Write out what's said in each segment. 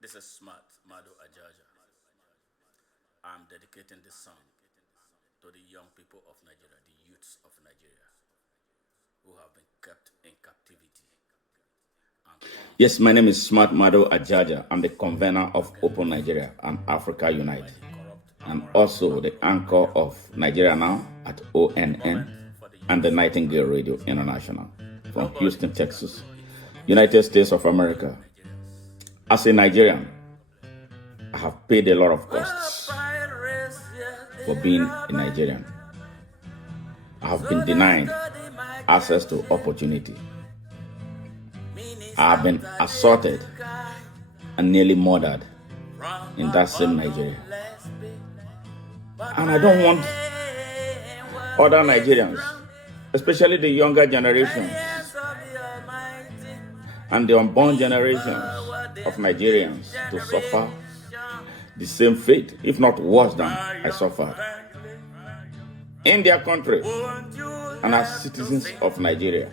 This is smart, Madu Ajaja. I'm dedicating this song to the young people of Nigeria, the youths of Nigeria, who have been kept in captivity. Yes, my name is Smart Madu Ajaja. I'm the convener of Open Nigeria and Africa Unite, and also the anchor of Nigeria Now at ONN and the Nightingale Radio International from Houston, Texas, United States of America. As a Nigerian, I have paid a lot of costs for being a Nigerian. I have been denied access to opportunity. I have been assaulted and nearly murdered in that same Nigeria. And I don't want other Nigerians, especially the younger generations and the unborn generations of Nigerians, to suffer the same fate, if not worse than I suffered in their country and as citizens of Nigeria.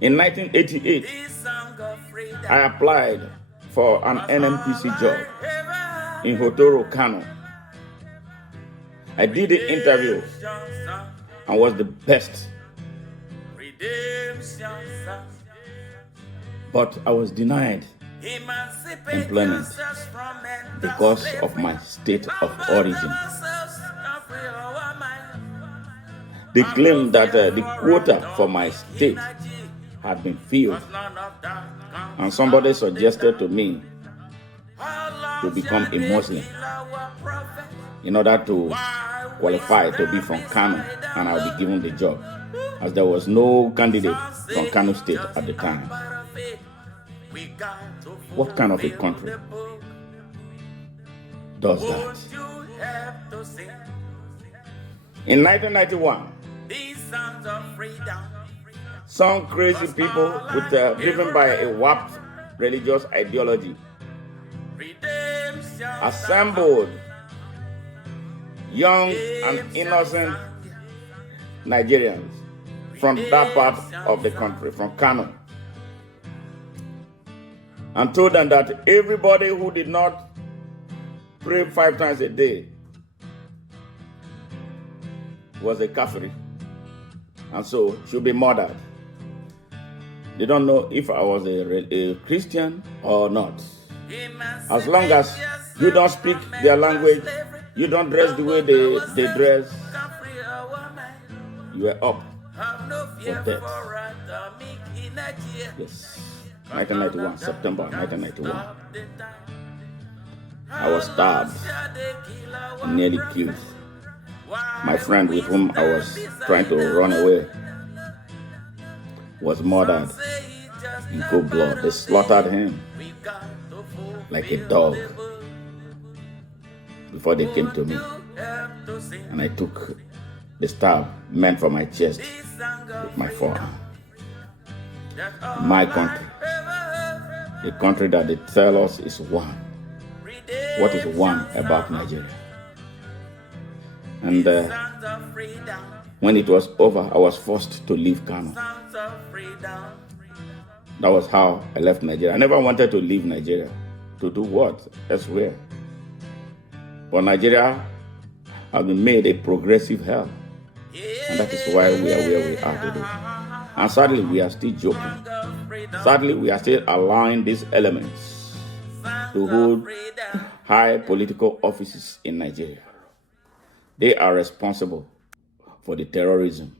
In 1988, I applied for an NNPC job in Hotoro, Kano. I did the interview and was the best. But I was denied employment because of my state of origin. They claimed that the quota for my state had been filled, and somebody suggested to me to become a Muslim in order to qualify to be from Kano, and I'll be given the job, as there was no candidate from Kano State at the time. What kind of a country does that? In 1991, some crazy people driven by a warped religious ideology assembled young and innocent Nigerians from that part of the country, from Kano, and told them that everybody who did not pray 5 times a day was a kafiri, and so should be murdered. They don't know if I was a Christian or not. As long as you don't speak their language, you don't dress the way they dress, you are up for death. Yes, 1991, September 1991. I was stabbed and nearly killed. My friend with whom I was trying to run away was murdered in cold blood. They slaughtered him like a dog before they came to me. And I took the stab meant for my chest with my forearm. My country, the country that they tell us is one. What is one about Nigeria? And when it was over, I was forced to leave Kano. That was how I left Nigeria. I never wanted to leave Nigeria. To do what? Elsewhere. But Nigeria has been made a progressive hell. And that is why we are where we are today. And sadly, we are still joking. Sadly, we are still allowing these elements to hold high political offices in Nigeria. They are responsible for the terrorism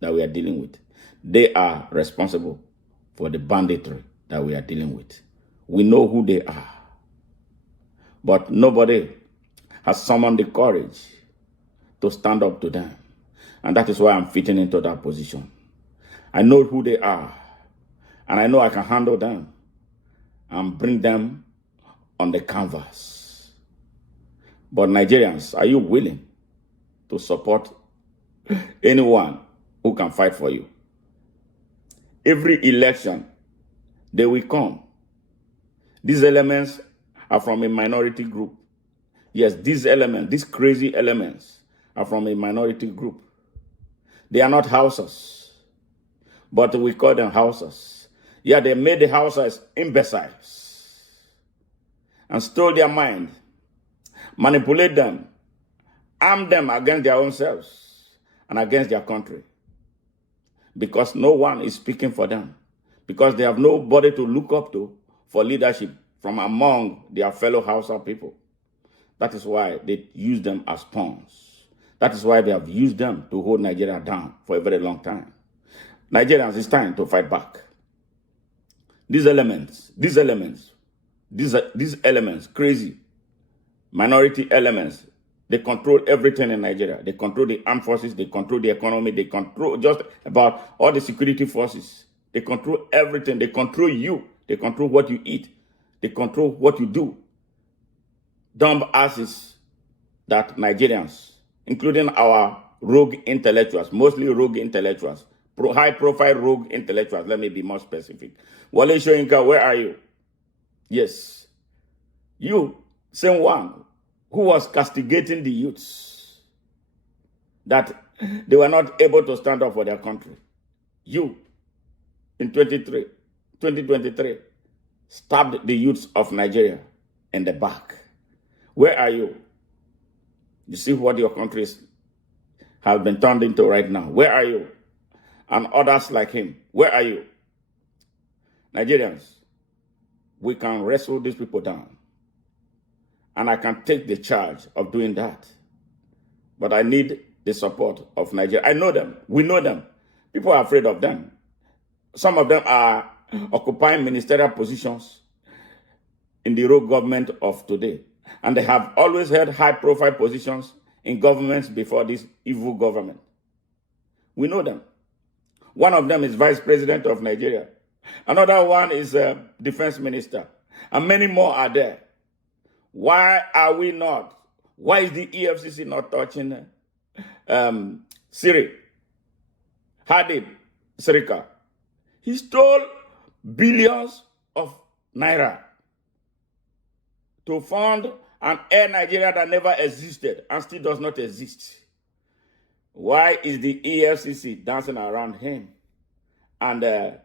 that we are dealing with. They are responsible for the banditry that we are dealing with. We know who they are. But nobody has summoned the courage to stand up to them. And that is why I'm fitting into that position. I know who they are. And I know I can handle them and bring them on the canvas. But Nigerians, are you willing to support anyone who can fight for you? Every election, they will come. These elements are from a minority group. Yes, these elements, these crazy elements, are from a minority group. They are not Hausas, but we call them Hausas. Yeah, they made the Hausas imbeciles. and stole their mind, manipulate them, arm them against their own selves and against their country. Because no one is speaking for them. Because they have nobody to look up to for leadership from among their fellow Hausa people. That is why they use them as pawns. That is why they have used them to hold Nigeria down for a very long time. Nigerians, it's time to fight back. These elements, crazy minority elements, they control everything in Nigeria. They control the armed forces, they control the economy, they control just about all the security forces. They control everything. They control you. They control what you eat. They control what you do. Dumb asses that Nigerians, including our rogue intellectuals, mostly rogue intellectuals, high-profile rogue intellectuals, let me be more specific. Wale Soyinka, where are you? Yes. You, same one who was castigating the youths that they were not able to stand up for their country. You, in 2023, stabbed the youths of Nigeria in the back. Where are you? You see what your countries have been turned into right now. Where are you? And others like him. Where are you? Nigerians, we can wrestle these people down. And I can take the charge of doing that. But I need the support of Nigeria. I know them. We know them. People are afraid of them. Some of them are occupying ministerial positions in the rogue government of today. And they have always held high-profile positions in governments before this evil government. We know them. One of them is Vice President of Nigeria. Another one is a defense minister. And many more are there. Why are we not? Why is the EFCC not touching Siri? Hadid Sirika. He stole billions of naira to fund an Air Nigeria that never existed and still does not exist. Why is the EFCC dancing around him? And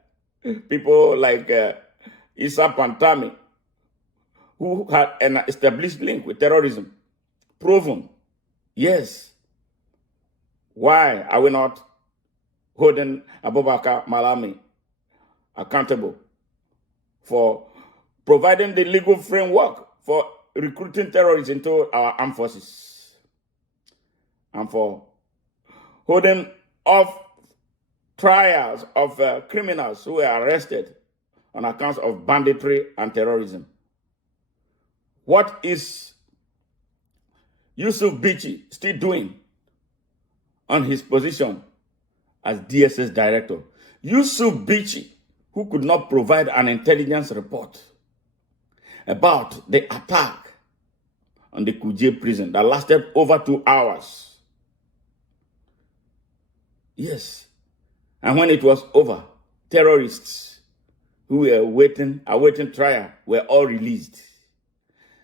people like Issa Pantami, who had an established link with terrorism, proven. Yes. Why are we not holding Abubakar Malami accountable for providing the legal framework for recruiting terrorists into our armed forces and for holding off trials of criminals who were arrested on accounts of banditry and terrorism? What is Yusuf Bichi still doing on his position as DSS director? Yusuf Bichi, who could not provide an intelligence report about the attack on the Kuje prison that lasted over 2 hours. Yes. And when it was over, terrorists who were awaiting trial were all released.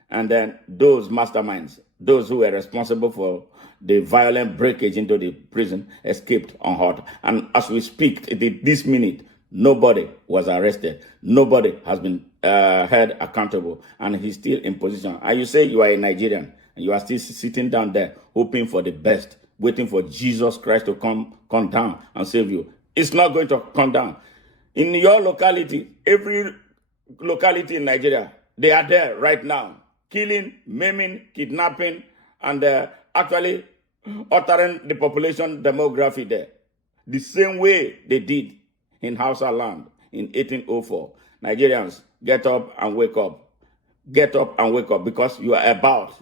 And then those masterminds, those who were responsible for the violent breakage into the prison, escaped unhurt. And as we speak, this minute, nobody was arrested. Nobody has been held accountable. And he's still in position. And you say you are a Nigerian, and you are still sitting down there, hoping for the best, waiting for Jesus Christ to come down and save you. It's not going to come down. In your locality, every locality in Nigeria, they are there right now, killing, maiming, kidnapping, and actually altering the population demography there. The same way they did in Hausa land in 1804. Nigerians, get up and wake up. Get up and wake up, because you are about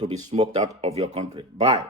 to be smoked out of your country. Bye.